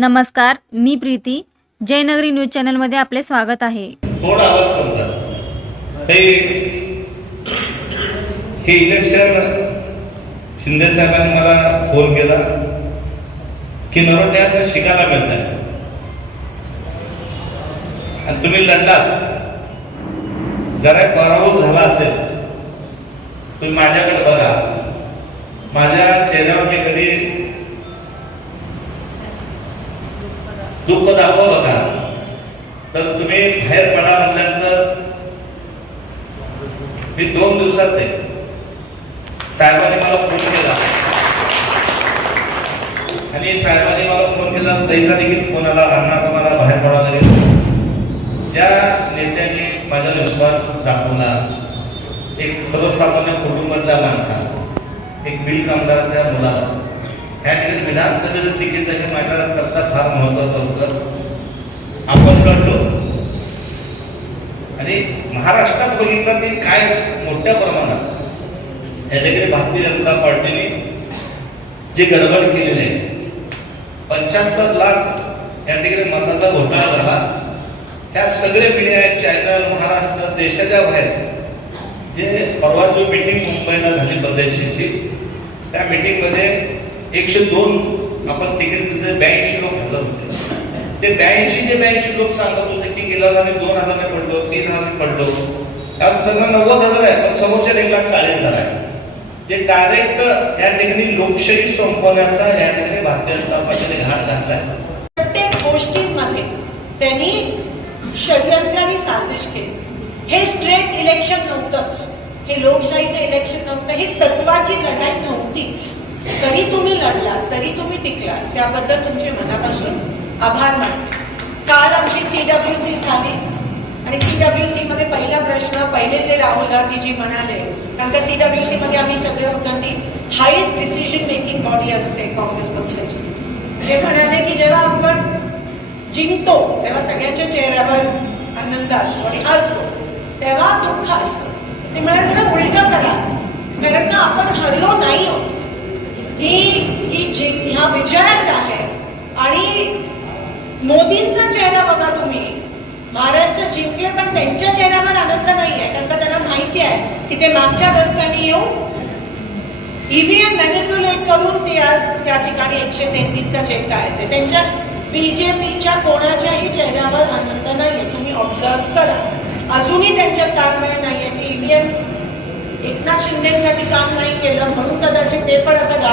नमस्कार मी प्रीती. जयनगरी न्यूज चॅनलमध्ये आपले स्वागत आहे. हे हे इलेक्शन शिंदे साहेबांनी मला फोन केला की नरोट्यात शिकायला मिळत आणि तुम्ही लढलात. जरा पराभूत झाला असेल तुम्ही माझ्याकडे बघा. माझ्या चेहऱ्यावर मी कधी दुःख दाखवलं का तर तुम्ही बाहेर पडा म्हटल्यानंतर मी दोन दिवसात ते साहेबांनी मला फोन केला. आणि साहेबांनी मला फोन केला तैसा देखील फोन आला अण्णा तुम्हाला बाहेर पडावं लागेल. ज्या नेत्यांनी माझा विश्वास दाखवला एक सर्वसामान्य कुटुंबातल्या माणसा एक बिल कामगाराच्या मुलाला ह्या ठिकाणी विधानसभेचं तिकीट त्याच्या माझ्या करता फार महत्वाचं होतं. आपण लढलो आणि महाराष्ट्रात बघितलं ते काय मोठ्या प्रमाणात या ठिकाणी भारतीय जनता पार्टीने जे गडबड केलेले आहे पंच्याहत्तर लाख या ठिकाणी मताचा घोटाळा झाला. ह्या सगळे मीडिया चॅनल महाराष्ट्र देशाच्या बाहेर जे परवा जो मीटिंग मुंबईला झाली प्रदेशाची त्या मिटिंगमध्ये एकशे दोन आपण तिकडे तिथे ब्याऐंशी लोक हजर होते. ते ब्याऐंशी जे ब्याऐंशी लोक सांगत होते लाख आम्ही दोन हजारने पडलो तीन हजार पडलो. त्यावेळेस त्यांना नव्वद हजार आहे पण समोरच्या एक लाख चाळीस हजार आहे. जे डायरेक्ट या ठिकाणी लोकशाही संपवण्याचा या ठिकाणी भारतीय जनता पक्षाने घाट घातलाय प्रत्येक गोष्टींमध्ये त्यांनी षडयंत्राने साजिश केली. हे स्ट्रेट इलेक्शन नव्हतंच. हे लोकशाहीचं इलेक्शन नव्हतं. ही तत्वाची लढाई नव्हतीच. तरी तुम्ही लढलात तरी तुम्ही टिकलात. त्याबद्दल तुमचे मनापासून आभार मानते. काल आमची सीडब्ल्यूसी झाली. आणि सीडब्ल्यूसी मध्ये पहिला प्रश्न पहिले जे राहुल गांधीजी म्हणाले कारण का सीडब्ल्यूसी मध्ये आम्ही सगळे होतो ती हायेस्ट डिसिजन मेकिंग बॉडी असते काँग्रेस पक्षाची. हे म्हणाले की जेव्हा आपण जिंकतो तेव्हा सगळ्यांच्या चेहऱ्यावर आनंद असतो आणि हरतो. तेव्हा दुःख असतं. ते म्हणाले त्याला उलट करा. कारण का आपण हरलो नाही आहोत. ही ही ह्या विजयाच आहे. आणि मोदींचा चेहरा बघा तुम्ही. महाराष्ट्र जिंकले पण त्यांच्या चेहऱ्यावर आनंद नाही आहे कारण का त्यांना माहिती आहे की ते मागच्या रस्त्याने येऊन ईव्हीएम मॅनिप्युलेट करून ते आज त्या ठिकाणी एकशे तेहतीसचा चेक आहेत ते त्यांच्या बीजेपीच्या कोणाच्याही चेहऱ्यावर आनंद नाहीये. तुम्ही ऑब्झर्व करा. अजूनही त्यांच्यात ताळमेळ नाहीये. की ईव्हीएम एकनाथ शिंदेसाठी काम नाही केलं म्हणून कदाचित ते पण आता